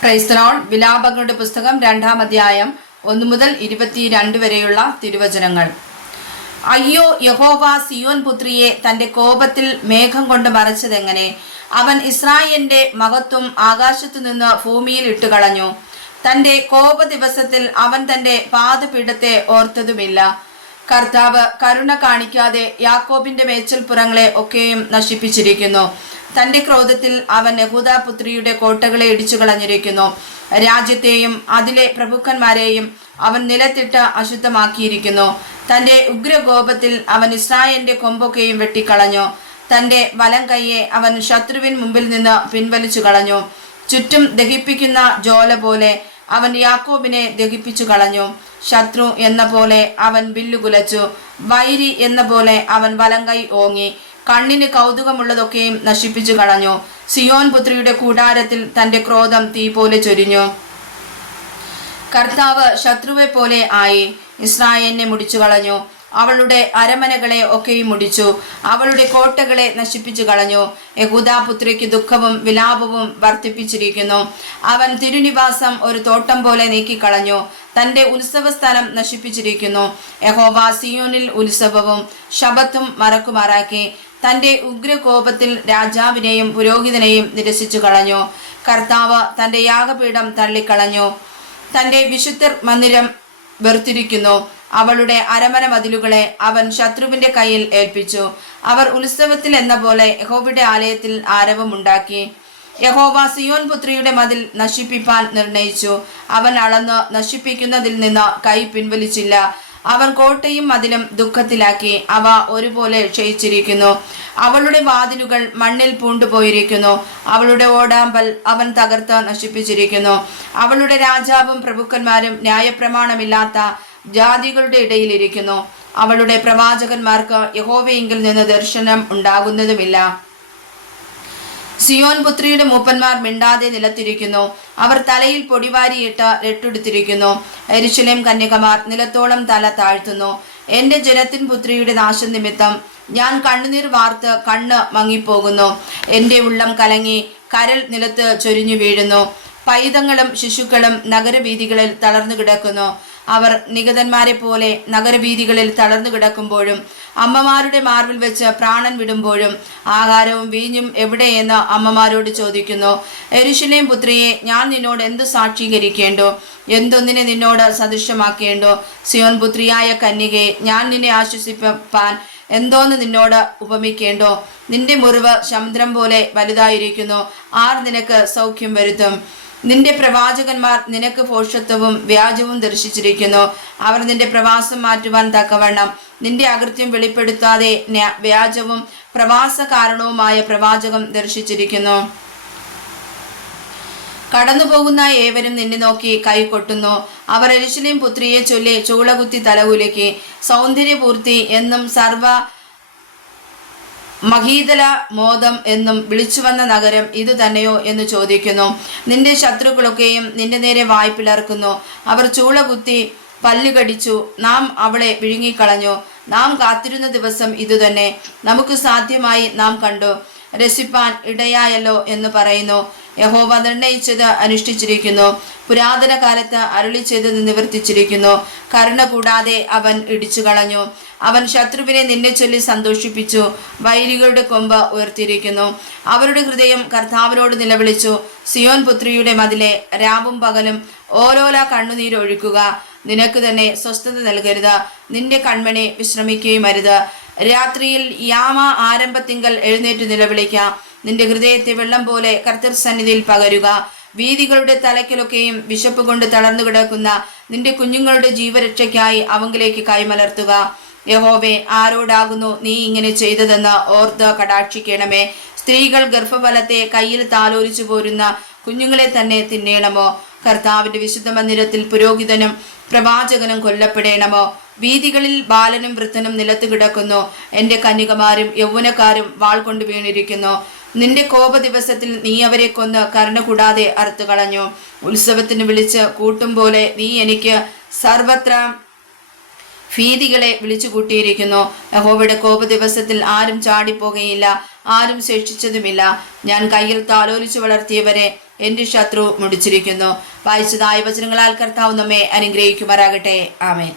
Praise the Lord. വിലാപങ്ങളുടെ പുസ്തകം 2-ാം അധ്യായം 1 മുതൽ 22 വരെയുള്ള തിരുവചനങ്ങൾ. അയ്യോ, യഹോവ സിയോൻ പുത്രിയെ തന്റെ കോപത്തിൽ മേഘം കൊണ്ട് മറച്ചതെങ്ങനെ? അവൻ ഇസ്രായേലിന്റെ മഹത്വം ആകാശത്തു നിന്ന് ഭൂമിയിൽ ഇട്ടുകളഞ്ഞു. തന്റെ കോപ ദിവസത്തിൽ അവൻ തന്റെ പാദപീഠത്തെ ഓർത്തതുമില്ല. കർത്താവ് കരുണ കാണിക്കാതെ യാക്കോബിന്റെ മേച്ചൽപ്പുറങ്ങളെ ഒക്കെയും നശിപ്പിച്ചിരിക്കുന്നു. തന്റെ ക്രോധത്തിൽ അവൻ യഹൂദാപുത്രിയുടെ കോട്ടകളെ ഇടിച്ചു കളഞ്ഞിരിക്കുന്നു. രാജ്യത്തെയും അതിലെ പ്രഭുക്കന്മാരെയും അവൻ നിലത്തിട്ട് അശുദ്ധമാക്കിയിരിക്കുന്നു. തന്റെ ഉഗ്രകോപത്തിൽ അവൻ ഇസ്രായേലിന്റെ കൊമ്പൊക്കെയും വെട്ടിക്കളഞ്ഞു. തന്റെ വലം കൈയെ അവൻ ശത്രുവിൻ മുമ്പിൽ നിന്ന് പിൻവലിച്ചു കളഞ്ഞു. ചുറ്റും ദഹിപ്പിക്കുന്ന ജ്വാല പോലെ അവൻ യാക്കോബിനെ ദഹിപ്പിച്ചു കളഞ്ഞു. ശത്രു എന്ന പോലെ അവൻ വില്ലുകുലച്ചു. വൈരി എന്ന പോലെ അവൻ വലം കൈ ഓങ്ങി. കണ്ണിന് കൗതുകമുള്ളതൊക്കെയും നശിപ്പിച്ചു കളഞ്ഞു. സിയോൻ പുത്രിയുടെ കൂടാരത്തിൽ തന്റെ ക്രോധം തീ പോലെ ചൊരിഞ്ഞു. കർത്താവ് ശത്രുവെ പോലെ ആയി ഇസ്രായേലിനെ മുടിച്ചു കളഞ്ഞു. അവളുടെ അരമനകളെ ഒക്കെയും മുടിച്ചു. അവളുടെ കോട്ടകളെ നശിപ്പിച്ചു കളഞ്ഞു. യഹൂദാപുത്രിക്ക് ദുഃഖവും വിലാപവും വർദ്ധിപ്പിച്ചിരിക്കുന്നു. അവൻ തിരുനിവാസം ഒരു തോട്ടം പോലെ നീക്കിക്കളഞ്ഞു. തന്റെ ഉത്സവസ്ഥലം നശിപ്പിച്ചിരിക്കുന്നു. യഹോവ സിയോനിൽ ഉത്സവവും ശബത്തും മറക്കുമാറാക്കി. തന്റെ ഉഗ്രകോപത്തിൽ രാജാവിനെയും പുരോഹിതനെയും നിരസിച്ചു കളഞ്ഞു. കർത്താവ് തന്റെ യാഗപീഠം തള്ളിക്കളഞ്ഞു. തന്റെ വിശുദ്ധ മന്ദിരം വെറുത്തിരിക്കുന്നു. അവളുടെ അരമന മതിലുകളെ അവൻ ശത്രുവിന്റെ കയ്യിൽ ഏൽപ്പിച്ചു. അവർ ഉത്സവത്തിൽ എന്ന പോലെ യഹോവയുടെ ആലയത്തിൽ ആരവമുണ്ടാക്കി. യഹോവ സിയോൻ പുത്രിയുടെ മതിൽ നശിപ്പിപ്പാൻ നിർണയിച്ചു. അവൻ അളന്ന് നശിപ്പിക്കുന്നതിൽ നിന്ന് കൈ പിൻവലിച്ചില്ല. അവൻ കോട്ടയും മതിലും ദുഃഖത്തിലാക്കി. അവ ഒരുപോലെ ക്ഷയിച്ചിരിക്കുന്നു. അവളുടെ വാതിലുകൾ മണ്ണിൽ പൂണ്ടുപോയിരിക്കുന്നു. അവളുടെ ഓടാമ്പൽ അവൻ തകർത്ത് നശിപ്പിച്ചിരിക്കുന്നു. അവളുടെ രാജാവും പ്രഭുക്കന്മാരും ന്യായപ്രമാണമില്ലാത്ത ജാതികളുടെ ഇടയിലിരിക്കുന്നു. അവളുടെ പ്രവാചകന്മാർക്ക് യഹോവയെങ്കിൽ നിന്ന് ദർശനം ഉണ്ടാകുന്നതുമില്ല. സിയോൻ പുത്രിയുടെ മൂപ്പന്മാർ മിണ്ടാതെ നിലത്തിരിക്കുന്നു. അവർ തലയിൽ പൊടിവാരിയിട്ട് രട്ടുടുത്തിരിക്കുന്നു. യെരൂശലേം കന്യകമാർ നിലത്തോളം തല താഴ്ത്തുന്നു. എന്റെ ജനത്തിൻ പുത്രിയുടെ നാശം നിമിത്തം ഞാൻ കണ്ണുനീർ വാർത്ത് കണ്ണ് മങ്ങിപ്പോകുന്നു. എന്റെ ഉള്ളം കലങ്ങി കരൽ നിലത്ത് ചൊരിഞ്ഞു വീഴുന്നു. പൈതങ്ങളും ശിശുക്കളും നഗരവീഥികളിൽ തളർന്നു കിടക്കുന്നു. അവർ നിഗതന്മാരെ പോലെ നഗരവീഥികളിൽ തളർന്നു കിടക്കുമ്പോഴും അമ്മമാരുടെ മാർവിൽ വെച്ച് പ്രാണൻ വിടുമ്പോഴും ആഹാരവും വീഞ്ഞും എവിടെയെന്ന് അമ്മമാരോട് ചോദിക്കുന്നു. യെരൂശലേം പുത്രിയെ, ഞാൻ നിന്നോട് എന്തു സാക്ഷീകരിക്കേണ്ടോ? എന്തൊന്നിനെ നിന്നോട് സദൃശമാക്കേണ്ടോ? സിയോൻ പുത്രിയായ കന്യകയെ, ഞാൻ നിന്നെ ആശ്വസിപ്പാൻ എന്തോന്ന് നിന്നോട് ഉപമിക്കേണ്ടോ? നിന്റെ മുറിവ് സമുദ്രം പോലെ വലുതായിരിക്കുന്നു. ആർ നിനക്ക് സൗഖ്യം വരുത്തും? നിന്റെ പ്രവാചകന്മാർ നിനക്ക് ഭോഷത്വവും വ്യാജവും ദർശിച്ചിരിക്കുന്നു. അവർ നിന്റെ പ്രവാസം മാറ്റുവാൻ തക്കവണ്ണം നിന്റെ അകൃത്യം വെളിപ്പെടുത്താതെ വ്യാജവും പ്രവാസ കാരണവുമായ പ്രവാചകം ദർശിച്ചിരിക്കുന്നു. കടന്നുപോകുന്ന ഏവരും നിന്നെ നോക്കി കൈകൊട്ടുന്നു. അവർ യെരൂശലേം പുത്രിയെ ചൊല്ലി ചൂളകുത്തി തലകുലുക്കി. സൗന്ദര്യപൂർത്തി എന്നും സർവ മഹീതല മോദം എന്നും വിളിച്ചുവന്ന നഗരം ഇതു തന്നെയോ എന്ന് ചോദിക്കുന്നു. നിന്റെ ശത്രുക്കളൊക്കെയും നിന്റെ നേരെ വായ് പിളർക്കുന്നു. അവർ ചൂളകുത്തി പല്ലുകടിച്ചു. നാം അവളെ വിഴുങ്ങിക്കളഞ്ഞു. നാം കാത്തിരുന്ന ദിവസം ഇതുതന്നെ. നമുക്ക് സാധ്യമായി നാം കണ്ടു. രസിപ്പാൻ ഇടയായല്ലോ എന്ന് പറയുന്നു. യഹോവ നിർണയിച്ചത് അനുഷ്ഠിച്ചിരിക്കുന്നു. പുരാതന കാലത്ത് അരുളി ചെയ്തത് നിവർത്തിച്ചിരിക്കുന്നു. കരുണ കൂടാതെ അവൻ ഇടിച്ചു കളഞ്ഞു. അവൻ ശത്രുവിനെ നിന്നെ ചൊല്ലി സന്തോഷിപ്പിച്ചു. വൈരികളുടെ കൊമ്പ് ഉയർത്തിയിരിക്കുന്നു. അവരുടെ ഹൃദയം കർത്താവിനോട് നിലവിളിച്ചു. സിയോൻ പുത്രിയുടെ മതിലെ, രാവും പകലും ഓരോല കണ്ണുനീരൊഴുക്കുക. നിനക്ക് തന്നെ സ്വസ്ഥത നൽകരുത്. നിന്റെ കൺമണി വിശ്രമിക്കുകയും അരുത്. രാത്രിയിൽ യാമ ആരംഭത്തിങ്കൽ എഴുന്നേറ്റ് നിലവിളിക്കാം. നിന്റെ ഹൃദയത്തെ വെള്ളം പോലെ കർത്തൃ സന്നിധിയിൽ പകരുക. വീഥികളുടെ തലയ്ക്കലൊക്കെയും വിശപ്പ് കൊണ്ട് തളർന്നു കിടക്കുന്ന നിന്റെ കുഞ്ഞുങ്ങളുടെ ജീവരക്ഷയ്ക്കായി അവങ്കിലേക്ക് കൈമലർത്തുക. യഹോവേ, ആരോടാകുന്നു നീ ഇങ്ങനെ ചെയ്തതെന്ന് ഓർത്ത് കടാക്ഷിക്കണമേ. സ്ത്രീകൾ ഗർഭഫലത്തെ കയ്യിൽ താലോലിച്ചു പോരുന്ന കുഞ്ഞുങ്ങളെ തന്നെ തിന്നേണമോ? കർത്താവിന്റെ വിശുദ്ധ മന്ദിരത്തിൽ പുരോഹിതനും പ്രവാചകനും കൊല്ലപ്പെടേണമോ? വീഥികളിൽ ബാലനും വൃദ്ധനും നിലത്ത് കിടക്കുന്നു. എന്റെ കന്യകമാരും യൗവനക്കാരും വാൾ കൊണ്ട് വീണിരിക്കുന്നു. നിന്റെ കോപ ദിവസത്തിൽ നീ അവരെ കൊന്ന് കരുണ കൂടാതെ അറുത്തു കളഞ്ഞു. ഉത്സവത്തിന് വിളിച്ച് കൂട്ടും പോലെ നീ എനിക്ക് സർവത്ര ഭീതികളെ വിളിച്ചു കൂട്ടിയിരിക്കുന്നു. യഹോവയുടെ കോപ ദിവസത്തിൽ ആരും ചാടിപ്പോകയില്ല, ആരും ശേഷിച്ചതുമില്ല. ഞാൻ കയ്യിൽ താലോലിച്ചു വളർത്തിയവരെ എൻ്റെ ശത്രു മുടിച്ചിരിക്കുന്നു. വായിച്ചതായ വചനങ്ങളാൽ കർത്താവ് നമ്മെ അനുഗ്രഹിക്കുമാറാകട്ടെ. ആമേൻ.